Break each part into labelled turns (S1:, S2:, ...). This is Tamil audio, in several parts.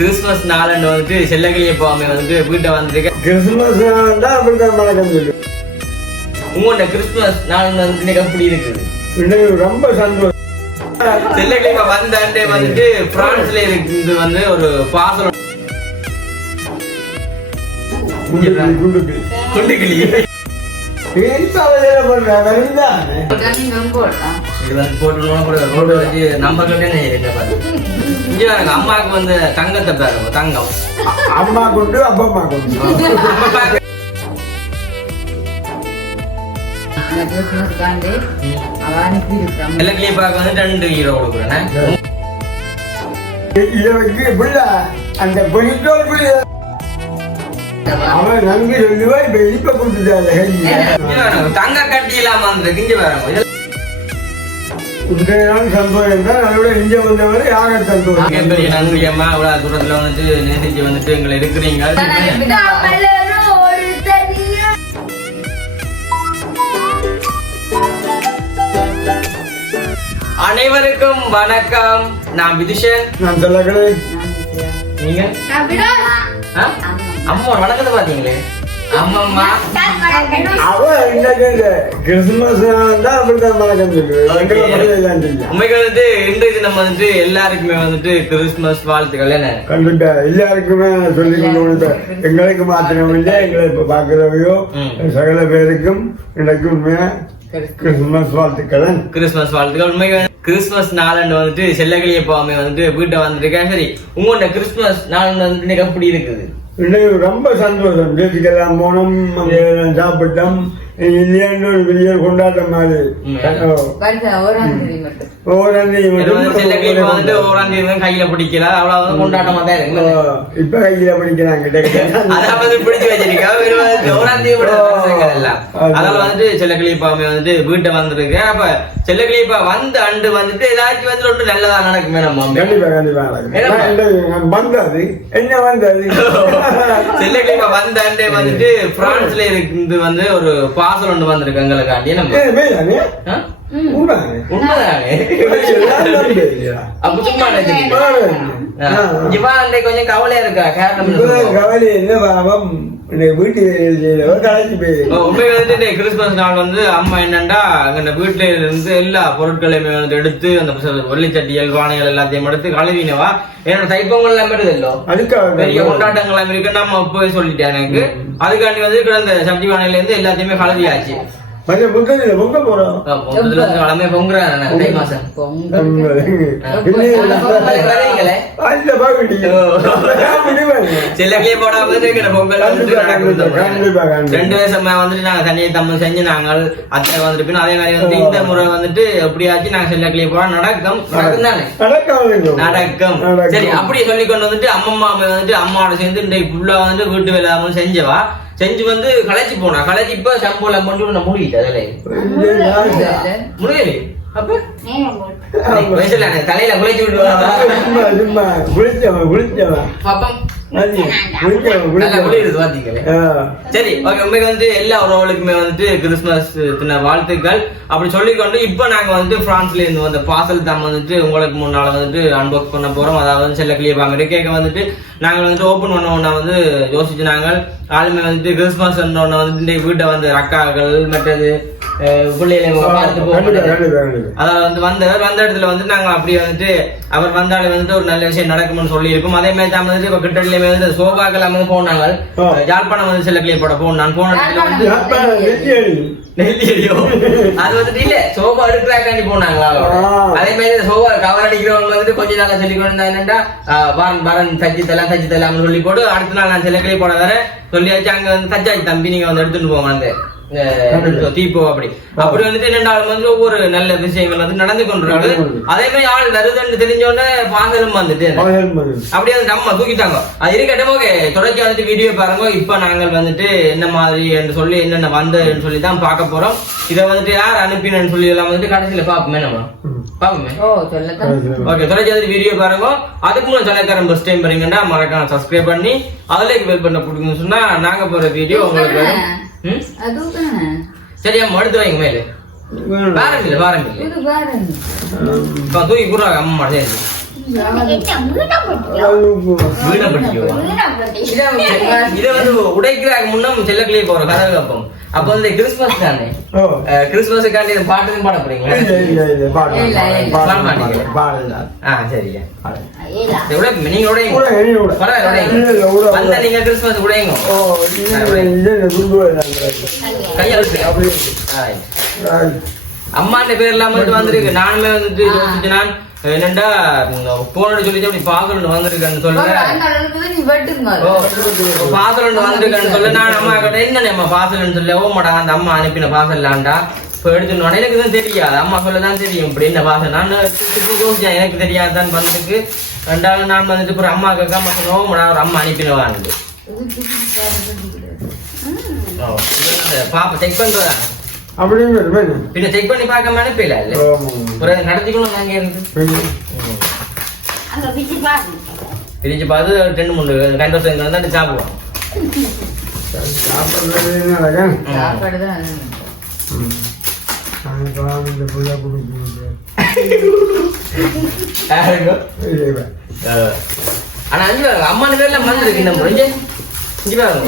S1: கிறிஸ்மஸ் நாளன்று வந்துட்டு செல்லகிளிய பாமை வந்துட்டு வீட்டை வந்துட்டு
S2: கிறிஸ்துமஸ் தான் அப்படிதான் பழக்கம் சொல்லு.
S1: உங்களோட கிறிஸ்மஸ் நாள் வந்து இன்னைக்கு எப்படி இருக்குது?
S2: இன்னைக்கு ரொம்ப சந்தோஷம்.
S1: செல்லகிளிய வந்தாண்டே வந்துட்டு பிரான்ஸ்ல இருந்து வந்து ஒரு
S2: குண்டுக்கிளி.
S1: குண்டுகிளி
S2: இன்ஸ்டாவில் பண்ற வருந்தா
S1: இதுதான் போட்டு கூட ரோடு வச்சு நம்பர் கட்டே என்ன இங்க பாருங்க, அம்மாவுக்கு வந்து தங்கத்தை பாருங்க தங்கம்.
S2: அம்மா கொண்டு அப்பா அம்மா கொண்டு
S1: ரெண்டு ஹீரோ கொடுக்குறேன்.
S2: அந்த பொலிட்டோல் பிள்ளை. அவன் நன்கு சொல்லுவா இப்ப இனிப்ப கொடுத்துட்டாங்க
S1: தங்க கட்டி இல்லாம வந்துருக்கு. இங்க பாருங்க.
S2: நாள் சந்தோஷம் தான் அதோட இங்க வந்தவரை யார சந்தோஷம்?
S1: மிகப்பெரிய நன்றி அம்மா தூரத்துல வந்துட்டு நேசிச்சு வந்துட்டு எங்களை இருக்கிறீங்க அனைவருக்கும் வணக்கம். நான் விதுஷன்.
S2: நான் சொல்லக்கலை
S1: நீங்க? ஆ? அம்மா வணக்கத்தை பாத்தீங்களே அம்மம்மா
S2: அவ இந்த கிறிஸ்துமஸ் தான் அப்படிதான்
S1: உண்மைக்கு வந்துட்டு இன்றைய தினம் வந்துட்டு எல்லாருக்குமே வந்துட்டு கிறிஸ்துமஸ் வாழ்த்துக்கள். என்ன?
S2: கண்டிப்பா. எல்லாருக்குமே சொல்லி கொண்டு எங்களுக்கு மாத்திரம் இல்லை எங்களை இப்ப பாக்குறவையோ. சகல பேருக்கும் எனக்கு உண்மையா கிறிஸ்துமஸ் வாழ்த்துக்கள்.
S1: கிறிஸ்துமஸ் வாழ்த்துக்கள். உண்மைக்கு வந்து கிறிஸ்துமஸ் நாளன்று வந்துட்டு செல்லகிளிய பாமை வந்துட்டு வீட்டை வந்துருக்கேன். சரி உங்களோட கிறிஸ்துமஸ் நாள் வந்து இன்னைக்கு எப்படி இருக்குது?
S2: இன்னைக்கு ரொம்ப சந்தோஷம். வீட்டுக்கெல்லாம் போனோம் அங்கே எல்லாம் சாப்பிட்டோம். இல்லையான்னு ஒரு பெரிய கொண்டாட்டம் மாதிரி
S1: கையில பிடிக்கல அவ்வளவு கொண்டாட்டமா தான் இருக்கு
S2: இப்ப கையில படிக்கிறாங்க
S1: அதான் வந்து பிடிச்சு வந்து வந்துட்டு வீட்டை வந்திருக்கு அப்ப அண்டு வந்துட்டு ஏதாச்சும் வந்து ரொம்ப நல்லதா நடக்குமே நம்ம.
S2: கண்டிப்பா வந்தது என்ன வந்தது
S1: வந்த அண்டே வந்துட்டு பிரான்ஸ்ல இருந்து வந்து ஒரு பார்சல் ஒன்று வந்திருக்கு எங்களுக்காண்டி நம்ம கொஞ்சம் கவலையா இருக்கா?
S2: கவலை என்ன பாவம். வீட்டு
S1: இந்த கிறிஸ்துமஸ் நாள் வந்து அம்மா என்னண்டா அங்க வீட்டுல இருந்து எல்லா பொருட்களையுமே வந்து எடுத்து அந்த வெள்ளிச்சட்டியல் பானைகள் எல்லாத்தையும் எடுத்து கழுவினவா என்னோட தைப்பொங்கல் எல்லாம்
S2: அதுக்காக
S1: பெரிய கொண்டாட்டங்கள் எல்லாம் இருக்கு. நம்ம போய் சொல்லிட்டேன் எனக்கு. அதுக்காண்டி வந்து கிடந்த சப்ஜி பானையில இருந்து எல்லாத்தையுமே கழுவியாச்சு.
S2: போறோம்.
S1: வளமே பொங்குறேன் தை மாசம். வரீங்களே போடாம இருக்கிற பொங்கல் வந்துட்டு. ரெண்டு வருஷமா வந்துட்டு நாங்க தனியை தமிழ் செஞ்சு நாங்கள் அத்தை வந்துட்டு அதே மாதிரி வந்து இந்த முறை வந்துட்டு எப்படியாச்சும் நாங்க சில்லக்கிலே போட நடக்கும் நடக்கும். தானே? நடக்கும்.
S2: நடக்கும்.
S1: சரி அப்படி சொல்லி கொண்டு வந்துட்டு அம்மம்மா அம்மா வந்துட்டு அம்மாவோட சேர்ந்து இன்றைக்கு ஃபுல்லா வந்து வீட்டு வேலை செஞ்சவா? செஞ்சு வந்து களைச்சு போனா களைச்சு இப்ப சம்பளம் கொண்டு நான் முடிக்கிட்டு அதுல. முடியல அப்ப? வயசுல தலையில குலைச்சு விட்டுவாங்க
S2: குளிச்சவன்
S1: சரி ஓகே உண்மைக்கு வந்து எல்லா உறவுகளுக்குமே வந்துட்டு கிறிஸ்துமஸ் வாழ்த்துக்கள். அப்படி சொல்லிக்கொண்டு இப்போ நாங்க வந்து பிரான்ஸ்ல இருந்து வந்த பார்சல் தான் வந்துட்டு உங்களுக்கு முன்னால வந்துட்டு அன்பாக்ஸ் பண்ண போறோம். அதாவது வந்து செல்ல கிளிய பாங்க கேக்க வந்துட்டு நாங்கள் வந்துட்டு ஓப்பன் பண்ண உடனே வந்து யோசிச்சு நாங்கள் ஆளுமே வந்துட்டு கிறிஸ்துமஸ் உடனே வந்துட்டு வீட்டை வந்து ரக்காக்கள் மற்றது அதாவது வந்து வந்தவர் வந்த இடத்துல வந்து நாங்க அப்படியே வந்துட்டு அவர் வந்தாலே வந்துட்டு ஒரு நல்ல விஷயம் நடக்கும்னு சொல்லி இருக்கோம் அதே மாதிரி தான் வந்துட்டு இப்ப கிட்டடியிலுமே வந்து சோபாக்கள் வந்து போனாங்க. யாழ்ப்பாணம் வந்து சில கிளிய போட போன நான் போன அது வந்துட்டு இல்ல சோபா எடுக்கிறாக்காண்டி போனாங்க
S2: ஆ.
S1: அதே மாதிரி இந்த சோபா கவர் அடிக்கிறவங்க வந்துட்டு கொஞ்ச நாளா சொல்லி கொண்டு என்னடா வரன் வரன் தச்சு தரலாம் தச்சு தரலாம்னு சொல்லி போட்டு அடுத்த நாள் நான் சில போட வர சொல்லியாச்சு அங்க வந்து தச்சாச்சு தம்பி நீங்க வந்து எடுத்துட்டு போங்க அப்படி. அப்படி வந்துட்டு என்னென்றாலும் வந்து ஒவ்வொரு நல்ல விஷயங்கள் வந்து நடந்து கொண்டிருக்கு.
S2: கொண்டிருக்கு.
S1: அதே மாதிரி ஆள் வருதுன்னு தெரிஞ்ச உடனே பாசலும் வந்துட்டு. அப்படியே வந்து நம்ம தூக்கிட்டாங்க. அது இருக்கட்டும் ஓகே. தொடர்ச்சி வந்துட்டு வீடியோ பாருங்க. இப்ப நாங்கள் வந்துட்டு என்ன மாதிரி என்று சொல்லி என்னென்ன வந்ததுன்னு சொல்லி தான் பார்க்க போறோம். இதை வந்துட்டு யார் அனுப்பினு சொல்லி எல்லாம் வந்துட்டு கடைசியில பாப்போமே நம்ம.
S2: ம்.
S1: பாப்போமே
S2: அது
S1: ஓகே வந்துட்டு வீடியோ பாருங்க. அதுக்கு முன்னாடி தலைக்காரன் ஃபர்ஸ்ட் டைம் பாருங்கன்னா மறக்காம சப்ஸ்கிரைப் பண்ணி அதுல பெல் பண்ண பிடிக்குன்னு சொன்னா நாங்க போற வீடியோ உங்களுக்கு வரும். ம்? சரி அம்மா எடுத்து வைங்க மேலே.
S2: வேணும்.
S1: பாரம் இல்லை பாரம் இல்லை தூக்கி கூறாங்க அம்மா வீணப்பட்டியோ இதை வந்து உடைக்கிறாங்க முன்னும் செல்லக்கிளியே போற கதவு கப்பம் அப்ப வந்து கிறிஸ்துமஸ் தானே இந்த பாட்டுக்கும் பாட போறீங்களா? சரிங்க. நீங்க
S2: இல்ல
S1: உடையுங்க. அம்மாட்ட பேர் இல்லாம வந்து வந்திருக்கு. நானுமே வந்துட்டு நான் என்னண்டா போனோட சொல்லி அப்படி பாக்கணும் வந்திருக்கேன்னு சொல்ல?
S3: நீ வெட்டுங்க
S1: ஓ, பாசல் வந்திருக்கேன்னு சொல்ல. நான் அம்மா கிட்ட என்ன அம்மா பாசல்னு சொல்ல? ஓ மாட்டா அந்த அம்மா அனுப்பின பாசல்லாண்டா இப்போ எடுத்துன்னு எனக்கு தான் தெரியாது. அம்மா சொல்ல தான் தெரியும். இப்படி என்ன பாசல் நான் யோசிச்சேன். எனக்கு தெரியாதான் வந்ததுக்கு ரெண்டாவது நான் வந்துட்டு அப்புறம் அம்மா கேட்க அம்மா சொன்னோம் ஓ, நான் ஒரு அம்மா அனுப்பினவான்னு. பாப்பா செக் பண்றதா
S2: வேணும்.
S1: பின்ன செக் பண்ணி பார்க்காம அனுப்பல இல்ல? நடத்திக்கணும் அங்க இருந்து. பிரிச்சு பார்த்து ரெண்டு மூணு ரெண்டு வருஷம் வந்து சாப்பிடுவோம்.
S3: சாப்பாடு
S1: ஆனா அம்மா பேர்ல வந்திருக்கு இந்த முடிஞ்சு. இங்க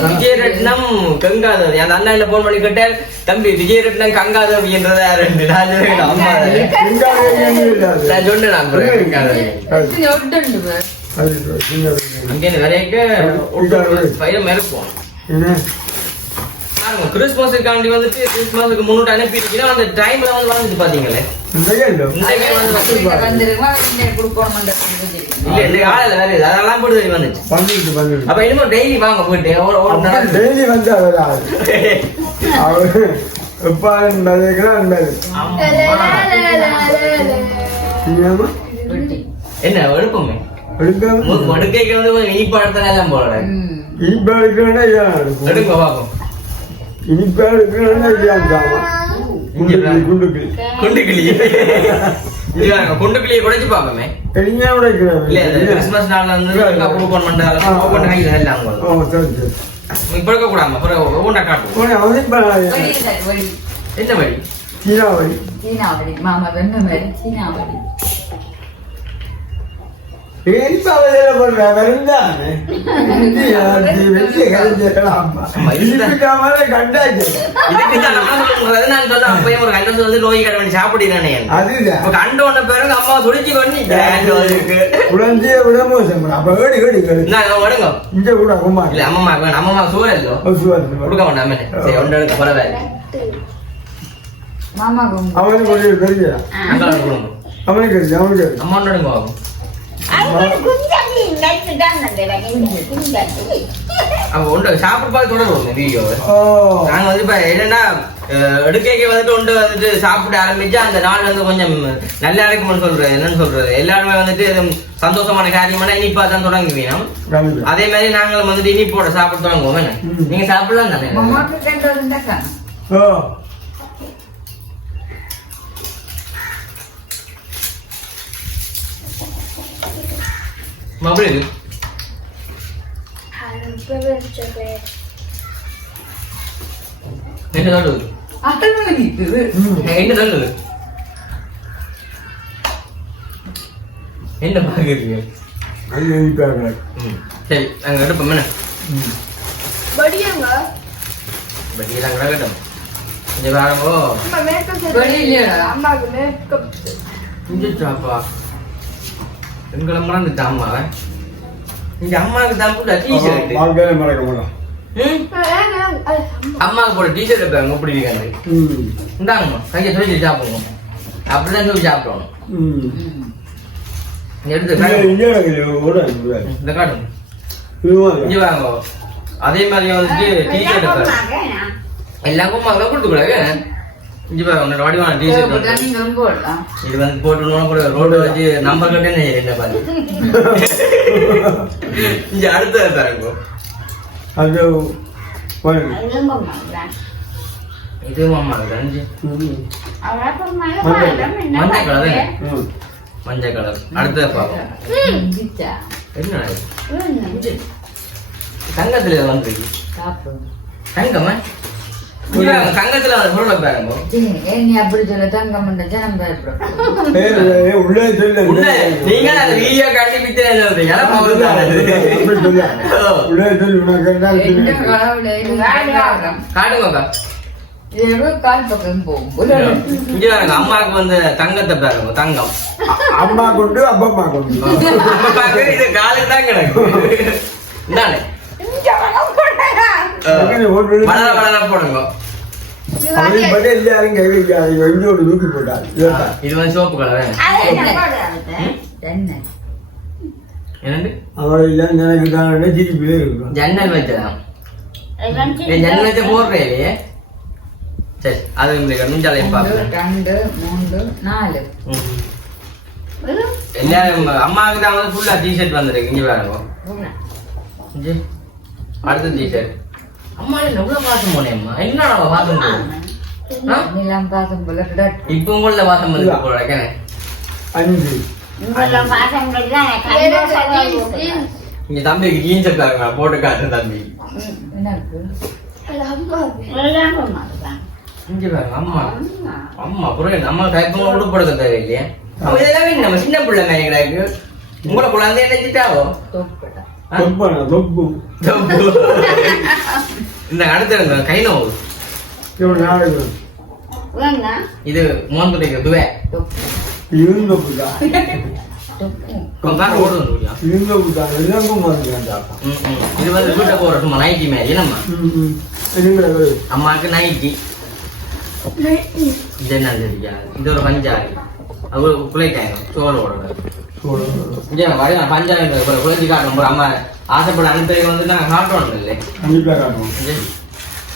S1: விஜயரட்னம் கங்காதேவி அந்த அண்ணா இல்ல போன் பண்ணி கேட்டால் தம்பி விஜயரட்னம் கங்காதேவி என்றதா ரெண்டு நான் நான் சொன்னேன் அங்கே வரைக்கும் இருக்கும்
S2: என்ன?
S1: பாருங்க கிறிஸ்மஸுக்காண்டி வந்துட்டு கிறிஸ்மஸுக்கு முன்னூட்டு அனுப்பி இருக்கீங்கன்னா அந்த டைம்ல வந்து வந்துட்டு பாத்தீங்களே? என்ன எடுப்போமே
S2: எடுக்காம?
S1: எடுக்கைக்கு வந்து கொஞ்சம் இனிப்பா எடுத்தா எல்லாம் போல
S2: இனிப்பா எடுக்கணும்னா இதான் இருக்கும்
S1: எடுங்க பாப்போம்
S2: இனிப்பா இதான் சாமா குண்டுக்கிளி குண்டுக்கிளி
S1: குண்டுக்கிளியை குடைச்சு பாப்போமே
S2: பெரிய உடைக்கிறேன்
S1: இல்ல கிறிஸ்மஸ் நாள்ல வந்து ஓபன் பண்றாங்க ஓபன் கையில எல்லாம்
S2: ஓ சரி சரி.
S1: இப்ப இருக்க கூடாம அப்புறம் ஒவ்வொன்றா காட்டுவோம்.
S2: உடனே அவனுக்கு
S3: வழி
S2: பரவாயில்ல.
S3: வழி.
S1: என்ன வழி?
S2: சீனாவளி
S3: சீனாவளி மாமா வெண்ண மாதிரி சீனாவளி
S2: இனிப்பா
S1: அம்மா
S2: உடஞ்சே விட மோசம். அப்ப ஏடி ஏடி இங்க கூட
S1: இல்ல அம்மா வேணும். அம்மா சோறு. இல்லோ கொடுக்க வேண்டாம் சரி ஒன்று எடுக்க பரவாயில்ல
S3: மாமா
S2: அவனுக்கு கொஞ்சம் அவனுக்கு தெரிஞ்சு அவனுக்கு தெரிஞ்சு
S1: அம்மா எடுங்க ஆகும் அப்ப ஒன்று சாப்பிட்டு பார்த்து தொடருவோம் வீடியோவை
S2: ஓ.
S1: நாங்க வந்து இப்ப என்னன்னா எடுக்கைக்கு வந்துட்டு ஒன்று வந்துட்டு சாப்பிட ஆரம்பிச்சு அந்த நாள் வந்து கொஞ்சம் நல்லா இருக்கும்னு சொல்றது என்னன்னு சொல்றது. எல்லாருமே வந்துட்டு சந்தோஷமான காரியமான இனிப்பா தான்
S2: கண்டிப்பா.
S1: அதே மாதிரி நாங்களும் வந்துட்டு இனிப்போட சாப்பிட்டு தொடங்குவோம். நீங்க சாப்பிடலாம் தானே?
S2: ஓ
S1: அப்படி இருக்கு என்ன சொல்லுது
S3: அத்தனை இருக்குது
S1: என்ன சொல்லுது என்ன ம். சரி எடுப்போம் என்ன இங்க பாருங்கோ இஞ்சிச்சாப்பா எங்களை மறந்துட்டு அம்மா இங்க அம்மாவுக்கு தான் போட்ட டிஷர்ட்
S2: வாழ்க்கையில மறக்க மாட்டோம்
S1: அம்மாவுக்கு போட டிஷர்ட்
S2: ம்.
S1: இந்தாங்கம்மா கையை சொல்லி சாப்பிடுவோம். அப்படிதான் சொல்லி சாப்பிடணும். எடுத்து அதே மாதிரி வந்துட்டு டிஷர்ட் எல்லாம் கும்மாங்க கொடுத்து கூடாது இங்க பாருங்க உன்னோட வடிவான டிஷர்ட் இது வந்து போட்டு கூட ரோடு வச்சு நம்பர் கட்டே என்ன பாரு? இங்க அடுத்த பாருங்க
S2: அது
S1: இது மாமா அஞ்சு.
S2: ம்.
S1: மஞ்சள் கலர். கலர் என்ன? தங்கத்துல வந்திருக்கு? தங்கம்மா தங்கத்துல
S3: நீ அப்படி சொல்ல. தங்கம்
S2: ஏய், உள்ளே சொல்லு.
S1: உள்ள. நீங்க அந்த வீடியோ காட்டி
S2: சொல்லு. உள்ளே சொல்லு
S1: பாருங்க அம்மாவுக்கு வந்து தங்கத்தை பாருங்க தங்கம்.
S2: அம்மா கொண்டு அப்பம்மா கொண்டு.
S1: இது காலுக்கு தான் கிடக்கு. இந்தானே.
S2: அங்கே ஒரு
S1: வளர வளர போடுங்க.
S2: அவன் பதில் எல்லாரும் கை வைக்காது எங்கேயோடு தூக்கி இதுதான்.
S1: இது வந்து சோப்பு கலர்
S3: என்ன?
S1: என்னண்டு
S2: அவளை எல்லாம் எனக்கு தான் திருப்பிலே இருக்கும்
S1: ஜன்னல் வச்சதான் ஜன்னல் வச்ச போடுறே இல்லையே. சரி அது இந்த மிஞ்சாலையும் பார்ப்பேன்
S3: ரெண்டு நாலு.
S1: எல்லாரும் அம்மாவுக்கு தான் வந்து ஃபுல்லா டிஷர்ட் வந்திருக்கு. இங்க பாருங்க. இங்க. அடுத்த டிஷர்ட் அம்மா என்ன எவ்வளவு பாசம் போனேன் அம்மா? என்ன பாசம்?
S3: நீலாம் பாசம் போல கிடட்
S1: இப்ப உங்கள பாசம் வந்து போல இருக்கேன்
S2: அஞ்சு.
S1: இங்க தம்பிக்கு ஜீன்ஸ் இருக்காங்க போட்டு காட்டுறேன் தம்பி. இங்க பாருங்க அம்மா. அம்மா. புரியல அம்மா கைப்பங்க உடுப்படுத்த தேவையில்லையே. அவ இதெல்லாம் நம்ம சின்ன பிள்ளை கிடக்கு. உங்களோட குழந்தை நினைச்சிட்டாவோ
S3: தோப்படா
S2: தொப்பான தொப்பு
S1: இந்த அடுத்த கை குட்டிக்கு துவே.
S3: தொப்பு
S2: இவன் தொப்பு தான்
S3: தொப்பு
S1: கொஞ்சம் ஓடு வந்து முடியும்
S2: இவன் தொப்பு தான் எல்லாருக்கும்.
S1: இது வந்து வீட்டை போற சும்மா நைட்டி மாதிரி. நம்ம அம்மாவுக்கு நைட்டி இது என்ன இது? ஒரு பஞ்சாரி. அது சோளோட இங்கே வரையா பஞ்சாயத்து குழந்தை காட்டணும் ஒரு அம்மா ஆசைப்பட அனுப்பி வந்து நாங்கள் காட்டுறோம். இல்லை
S2: கண்டிப்பாக காட்டுவோம்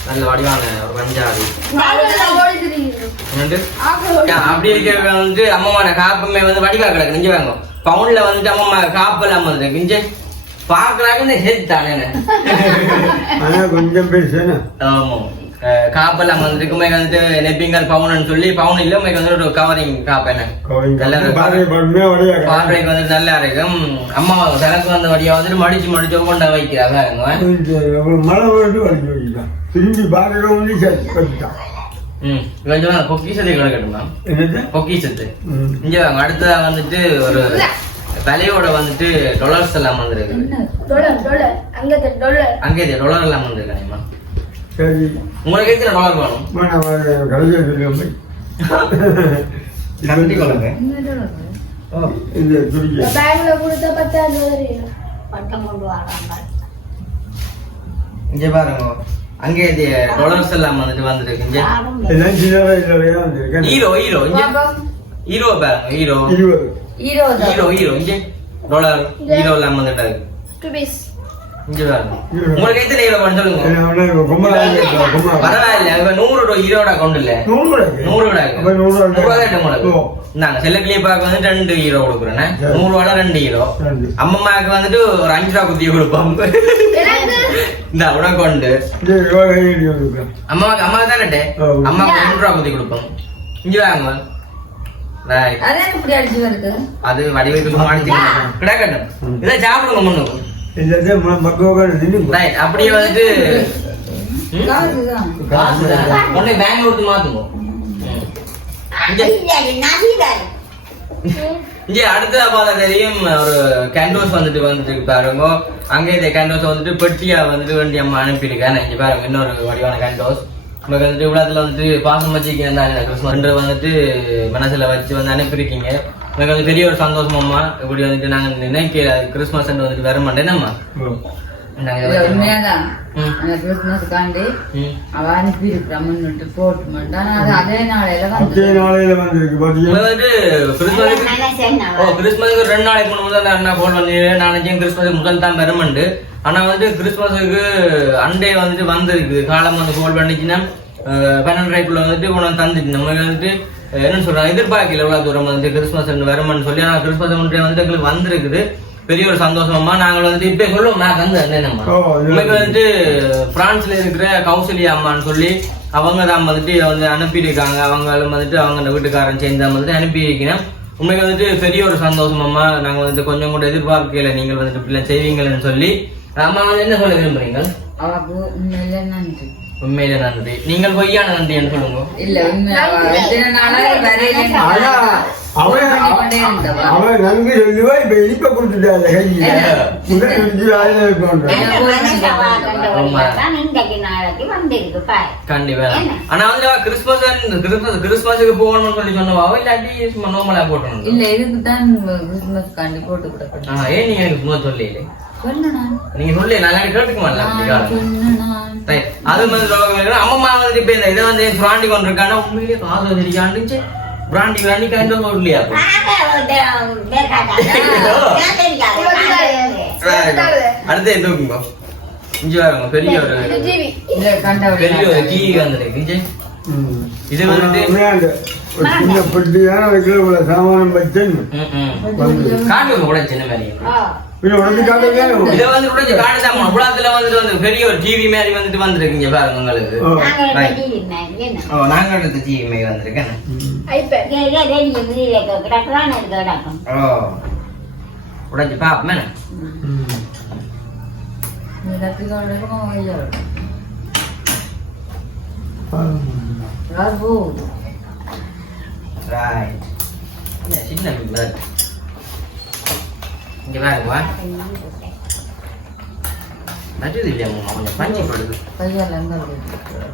S1: நல்ல வடிவான ஒரு அப்படி இருக்க வந்து அம்மாவோட காப்புமே வந்து வடிவா கிடக்கு. நெஞ்சு வாங்க. பவுன்ல வந்துட்டு அம்மா வந்து பார்க்கறாங்க இந்த ஹெல்த் தானே
S2: ஆனால் கொஞ்சம்
S1: ஆமா காப்பெல்லாம் வந்துட்டு உண்மைக்கு வந்துட்டு நெப்பிங்கல் பவுன் சொல்லி பவுன் இல்ல உண்மைக்கு வந்து ஒரு கவரிங்
S2: பண்ணுமே வழியாக
S1: பார்வைக்கு வந்து நல்லா இருக்கும் அம்மா சிலக்கு வந்த வழியா வந்துட்டு மடிச்சு மடிச்சு கொண்ட வைக்கிறாங்க.
S2: மழை வந்து வலிக்கு வைக்கலாம் திரும்பி கட்டிட்டான்.
S1: ம். கொஞ்சம் பொக்கிசத்தை கிடக்கட்டுமா பொக்கிசத்து. இங்க வாங்க அடுத்ததா வந்துட்டு ஒரு விலையோட வந்துட்டு டொலர்ஸ் எல்லாம் வந்திருக்கு.
S3: என்ன?
S1: அங்கே டொலர். எல்லாம் வந்திருக்காங்கம்மா
S2: சரி.
S1: உங்களுக்கு எத்தனை டாலர் வேணும்
S2: நான் கடைசியாக சொல்லி
S1: கட்டிக்கொள்ளுங்க
S2: இந்த துடிக்க
S4: பேங்க்ல கொடுத்த பத்தாயிரம் ரூபாய்
S1: இங்க பாருங்க அங்கே இது டொலர்ஸ் எல்லாம் வந்துட்டு வந்திருக்கு. இங்க
S2: எல்லாம் சின்னதா இல்லையா வந்திருக்கேன்
S1: ஹீரோ ஹீரோ இங்க. ஹீரோ பாருங்க ஹீரோ
S2: இருபது.
S3: ஹீரோ
S1: ஹீரோ ஹீரோ இங்க. டாலர் ஹீரோ எல்லாம் வந்துட்டாரு உங்களுக்கு எத்தனை ஹீரோ பண்ண சொல்லுங்க. பரவாயில்ல இப்ப நூறு ரூபா ஹீரோட அக்கௌண்ட் இல்ல.
S2: நூறு
S1: நூறு ரூபா
S2: அப்ப நூறு ரூபா
S1: நூறு ரூபா தான் உங்களுக்கு
S2: ஓ.
S1: நாங்க செல்ல கிளியப்பாக்கு வந்து ரெண்டு ஹீரோ கொடுக்குறேன். நூறு ரூபால ரெண்டு ஹீரோ
S2: ரெண்டு.
S1: அம்மம்மாக்கு வந்துட்டு ஒரு அஞ்சு ரூபா குத்தி கொடுப்போம். இந்த உனக்கு உண்டு
S2: இருபது
S1: அம்மாவுக்கு அம்மாவுக்கு தானே
S2: ஓ.
S1: அம்மாவுக்கு ரெண்டு ரூபா குத்தி கொடுப்போம். இங்க வாங்க. அது வடிவத்துக்கு மாடிச்சுக்கணும் கிடக்கட்டும். இதை சாப்பிடுங்க முன்னுக்கு. அப்படியே வந்து உடனே பேங்க் கொடுத்து மாத்துங்க. இங்க- இங்க அடுத்ததா பார்த்தா தெரியும் ஒரு கேண்டோஸ் வந்துட்டு வந்துட்டு பாருங்க. அங்கே இந்த கேண்டோஸ் வந்துட்டு பெட்டியா வந்துட்டு வண்டி அம்மா அனுப்பியிருக்கேன் இங்க பாருங்க இன்னொரு வடிவான கேண்டோஸ். நமக்கு வந்துட்டு இவ்வளத்துல வந்துட்டு பாசம் வச்சுக்கிறேன் கிறிஸ்மஸ் வந்துட்டு மனசுல வச்சு வந்து அனுப்பியிருக்கீங்க. எனக்கு வந்து பெரிய ஒரு சந்தோஷம் அம்மா. இப்படி வந்துட்டு நாங்க நினைக்கிற கிறிஸ்மஸ் வந்துட்டு வர மாட்டேன் அம்மா.
S3: உண்மையாதான். அந்த. அவ அனுப்பி இருக்கிறான்னு போட்டு மாட்டான் அது நாளையில
S2: அதே
S3: வந்து
S2: நாளையில வந்திருக்கு
S1: வந்து ரெண்டு நாளைக்கு முன்னாடி தான் அண்ணா போன் பண்ணி நாளைக்கு கிறிஸ்மஸ் முதல் தான் பெருமண்டு ஆனா வந்து கிறிஸ்மஸுக்கு அண்டே வந்துட்டு வந்திருக்கு. காலம் வந்து கோல் பண்ணிச்சுன்னா பன்னெண்டரைக்குள்ள வந்துட்டு உனக்கு தந்துச்சு நம்ம வந்துட்டு என்ன சொல்றாங்க எதிர்பார்க்கல எவ்வளவு தூரம் வந்து கிறிஸ்மஸ் வருமன்னு சொல்லி ஆனா கிறிஸ்மஸ் முன்னே வந்துட்டு எங்களுக்கு வந்திருக்குது பெரிய ஒரு சந்தோஷமா நாங்கள் வந்துட்டு இப்ப சொல்லுவோம் நான் வந்து
S2: இது-
S1: உங்களுக்கு வந்துட்டு பிரான்ஸ்ல இருக்கிற கௌசல்யா அம்மான்னு சொல்லி அவங்க தான் வந்துட்டு வந்து அனுப்பியிருக்காங்க அவங்களும் வந்துட்டு அவங்க வீட்டுக்காரன் சேர்ந்து தான் வந்துட்டு அனுப்பியிருக்கிறேன் உண்மைக்கு வந்துட்டு பெரிய ஒரு சந்தோஷமாம்மா நாங்க வந்துட்டு கொஞ்சம் கூட எதிர்பார்க்கல நீங்கள் வந்துட்டு இப்படி செய்வீங்கன்னு சொல்லி அம்மா வந்து என்ன சொல்ல விரும்புறீங்க
S3: நன்றி
S1: உண்மையிலே நன்றி நீங்கள் பொய்யான நன்றி என்று சொல்லுங்க.
S3: இல்ல
S2: அவன் நன்கு சொல்லுவா இப்ப இனிப்ப கொடுத்துட்டாரு கையில.
S1: கண்டிப்பா. ஆனா வந்து கிறிஸ்மஸ் கிறிஸ்மஸ் கிறிஸ்மஸுக்கு போகணும்னு சொல்லி சொன்னவா இல்லாட்டி சும்மா நோமலா போட்டணும்
S3: இல்ல இதுக்கு தான் கிறிஸ்துமஸ் காண்டி போட்டு
S1: ஆ, ஏன் நீங்க எனக்கு சும்மா சொல்லல
S3: சொன்ன நான்.
S1: நீங்க சொல்லல நல்லா கேட்டுக்க மாட்டேன். அது வந்து. அம்மா வந்து இப்ப இந்த இதை வந்து பிராண்டி கொண்டு இருக்காங்க? உண்மையிலேயே காசு வச்சிருக்காண்டு பிராண்டி பிராண்டி கண்டு இல்லையா? அடுத்து பெரிய ஒரு பெரிய ஒரு வந்துருக்கு இது வந்துட்டு
S2: சின்ன பெட்டியான சாமானம்
S1: ம். காட்டுங்க கூட சின்ன மாதிரி.
S2: பின்ன உடனே காட்டுங்க.
S1: இதை வந்து கூட காட்டு சாமான் புலத்துல வந்துட்டு வந்து பெரிய ஒரு டிவி மாதிரி வந்துட்டு வந்திருக்கு இங்க பாருங்க உங்களுக்கு. ஓ. நாங்க எடுத்த டிவி மாதிரி வந்திருக்கேன் ஓ. உடைச்சு பாப்பமே
S3: நீ கத்திரிக்காய் எடுக்கணும் ஐயா யார் போகுது
S1: ரைட் சின்ன பிள்ளை இங்க பாருங்க நட்டுது இல்லையா மாமா கொஞ்சம் பஞ்சு படுது
S3: கையால் எங்க இருக்கு?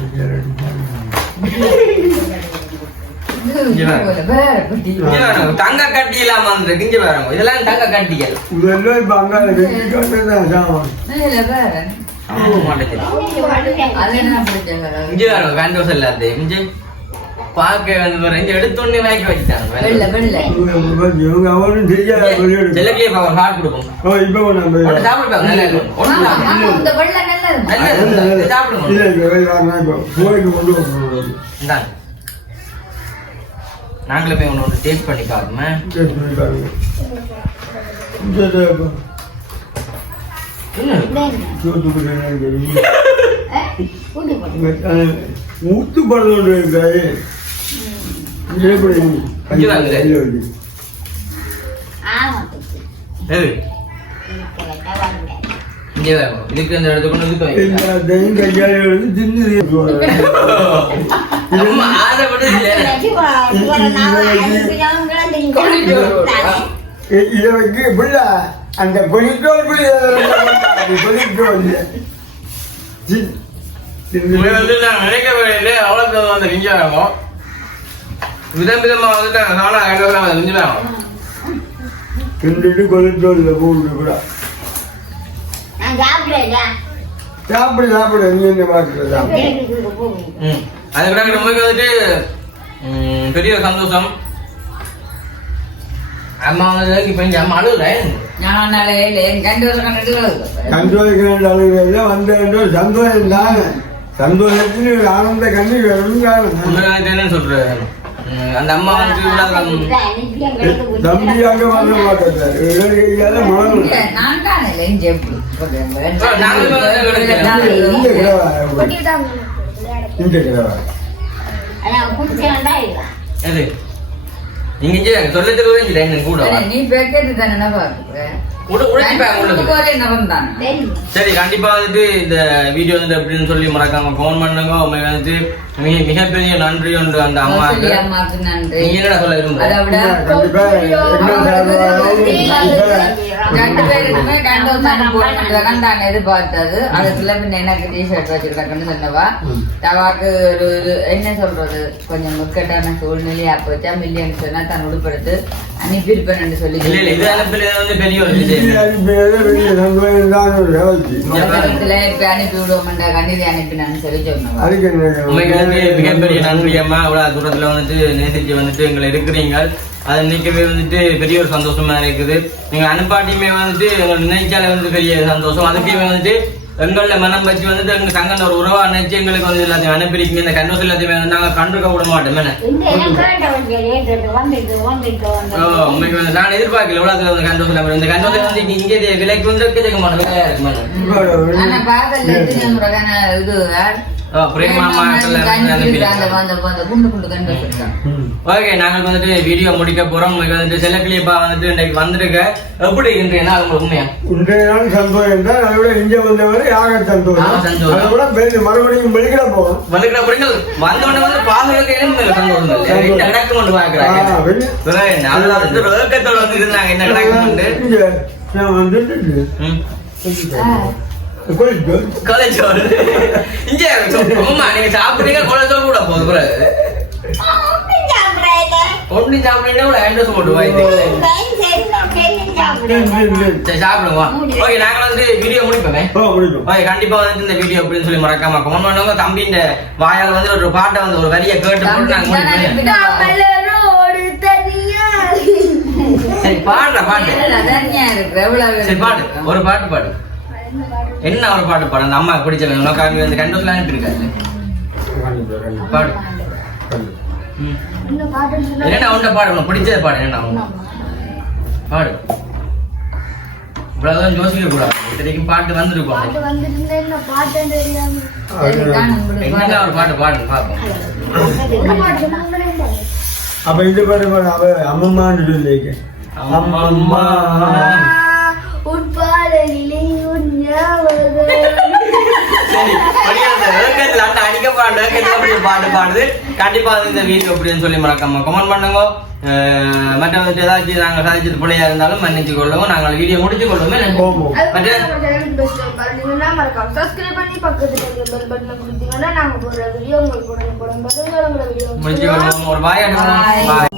S1: இங்க வா.
S3: போல வேற குட்டி.
S1: தங்க கட்டி இல்லாம வந்திருக்கு. இங்க பாருங்க இதெல்லாம் தங்க கட்டிகள்.
S2: இதெல்லாம் இப்ப அங்கால வெட்டி காட்டுதான்
S1: இங்க பாருங்க கண்டோஸ் எல்லாத்தையும் இங்க பார்க்க வந்து பாருங்க இங்க எடுத்தோடனே வாங்கி வச்சுட்டாங்க.
S3: வெள்ள வெள்ள.
S2: இவங்க அவரும் தெரியாத வெளியிடு
S1: செல்லக்கிலே பாப்பா ஹார்ட் கொடுப்போம்.
S2: ஓ இப்ப நம்ம
S1: ஒன்று சாப்பிடு பாப்பா, நல்லா இருக்கும். ஒன்று
S3: ஆமா,
S1: சாப்பிடு.
S3: ஆமா, இந்த வெள்ள நல்லது
S1: நல்லது, இது சாப்பிடுங்க.
S2: இல்ல இப்ப வேற இப்ப. கோயிலுக்கு கொண்டு போகணும்
S1: இந்தாங்க. நாங்களே போய் ஒன்று ஒன்று டேஸ்ட் பண்ணி பார்ப்போமே.
S2: டேஸ்ட் பண்ணி படம் இருக்காரு எப்படி
S1: இங்க வாங்க. ஏய், இங்கே வாங்க. இதுக்கு இந்த இடத்துக்கு கொண்டு வந்து
S2: எல்லாத்தையும் கையாளி வந்து தின்னு வைக்க பிள்ள அந்த பொலிட்டோல்
S1: இவங்க வந்து நான் நினைக்கவே அவ்வளோ வாங்க விதம் விதமா வந்துட்டு நானும் கண்டதெல்லாம் வந்து இங்கே வாங்க
S2: கிண்டிட்டு கொலிட்டோல்ல போட்டு கூட. சாப்பிடு சாப்பிடு நீ மாத்திர
S1: ம். அது கிடையாது நம்மளுக்கு வந்துட்டு பெரிய சந்தோஷம். அம்மா வந்ததுக்கு இப்போ. இங்கே அம்மா
S2: சந்தோஷம் அழுகுறதுல வந்த ஆனந்த
S1: கண்ணி வேணும்னு சொல்கிறேன் அந்த அம்மா வந்து
S2: மாட்டார்
S1: ஆ, நாங்களும் வந்து கிடைக்கிறோம்.
S2: இந்த கிழவா
S4: கொட்டிட்டாங்க
S2: இந்த கிழவா
S1: எது நீங்க இங்கே கூட இங்கே என்ன கூட.
S3: நீ பேக்கெட்டு தானே என்ன தான்.
S1: சரி கண்டிப்பா வந்துட்டு இந்த வீடியோ வந்து எப்படின்னு சொல்லி மறக்காம கமெண்ட் பண்ணுங்க. உண்மை வந்துட்டு மிக மிகப்பெரிய நன்றி ஒன்று அந்த
S3: நன்றி.
S1: நீங்க என்னடா சொல்ல
S3: அதை
S1: விரும்புறீங்க
S2: என்ன
S3: ரெண்டு பேருக்குமே தானே போட்டுருக்காங்க தான் எதிர்பார்த்தது. அதுக்குள்ள பின்ன எனக்கு டிஷர்ட் வச்சிருக்காங்கன்னு சொன்னவா தவாக்கு ஒரு இது என்ன சொல்றது? கொஞ்சம் முக்கட்டான சூழ்நிலையா போச்சா? மில்லியன் சொன்னா தன் உடுப்படுத்து அனுப்பியிருப்பேன் சொல்லி இப்ப அனுப்பி விடுவோம்டா கண்ணீதி அனுப்பினான்னு சொல்லி
S1: வந்து மிகப்பெரிய நன்றி அம்மா இவ்வளவு தூரத்துல வந்துட்டு நேசிச்சு வந்துட்டு எங்களை இருக்கிறீங்க அது நினைக்கவே வந்துட்டு பெரிய ஒரு சந்தோஷமா இருக்குது. நீங்க அனுப்பாட்டியுமே வந்துட்டு எங்களை நினைச்சாலே வந்து பெரிய சந்தோஷம். அதுக்கே வந்துட்டு எங்கள மனம் வச்சு வந்துட்டு எங்க சங்கன ஒரு உறவா நினைச்சு எங்களுக்கு வந்து எல்லாத்தையும் அனுப்பிருக்கீங்க இந்த கண்டோஸ் எல்லாத்தையுமே வந்து நாங்க கண்டுக்க விட மாட்டோம். வந்து நான் எதிர்பார்க்கல உலகத்துல வந்து கண்டோஸ் எல்லாம் இந்த கண்டோஸ் வந்து இங்க விலைக்கு வந்து கேட்க மாட்டோம். ஓகே நாங்கள் வந்துட்டு வீடியோ முடிக்க போறோம். வந்துட்டு செல்ல கிளியப்பா வந்துட்டு இன்னைக்கு வந்திருக்க. எப்படி இன்றைய நாள் உங்களுக்கு உண்மையா?
S2: இன்றைய நாள் சந்தோஷம் தான் அதை விட இங்கே வந்தவரை யாக சந்தோஷம்.
S1: சந்தோஷம்.
S2: அதை விட பேருந்து மறுபடியும் வெளிக்கிட போகும்
S1: வந்துக்கிற பிள்ளைங்கள் வந்தோடனே வந்து பாசலுக்கு என்ன சந்தோஷம் கிடக்கு கொண்டு பாக்குறாங்க அதுல வந்து ரோக்கத்தோட வந்து இருந்தாங்க. என்ன கிடக்கு
S2: இங்க
S1: இங்க அம்மா நீங்க சாப்பிடுறீங்க காலேஜ் கூட போகுது பிறகு ஒண்ணு சாப்பிடுறீங்க போட்டு சாப்பிடுங்க. ஓகே நாங்க வந்து வீடியோ முடிப்போமே. ஓகே கண்டிப்பா வந்து இந்த வீடியோ அப்படின்னு சொல்லி மறக்காம கமெண்ட் பண்ணுங்க. தம்பி இந்த வாயால வந்து ஒரு பாட்டை வந்து ஒரு வரியை கேட்டு போட்டு நாங்க சரி பாடுற பாட்டு. சரி பாடு. ஒரு பாட்டு பாடு. என்ன ஒரு பாட்டு பாடு? அந்த அம்மா பிடிச்ச உனக்காக வந்து கண்டோஸ்ல அனுப்பியிருக்காரு பாடு. என்னடா உன்ட பாடு? உனக்கு பிடிச்சத பாடு. உனக்கு? பாடு. இவ்வளவுதான் யோசிக்க கூடாது. இத்தனைக்கும் பாட்டு வந்திருக்கோம்.
S4: என்ன?
S1: என்னடா ஒரு பாட்டு பாடு
S4: என்ன சொன்னாங்க
S2: அப்ப பாட்டு பாரு, அவ அம்மம்மான்னு சொல்லியிருக்க அம்மம்மா
S4: உட்பாடலிலே
S1: பாட்டு பாடுது. கண்டிப்பா இந்த வீடியோ அப்படின்னு சொல்லி மறக்காம கமெண்ட் பண்ணுங்க. மற்ற வந்துட்டு ஏதாச்சும் நாங்கள் சாதிச்சது பிள்ளையா இருந்தாலும் மன்னிச்சு கொள்ளுவோம் நாங்கள் வீடியோ முடிச்சு கொள்ளுவோம்
S2: போவோம்
S1: முடிச்சு ஒரு பாய். பாய்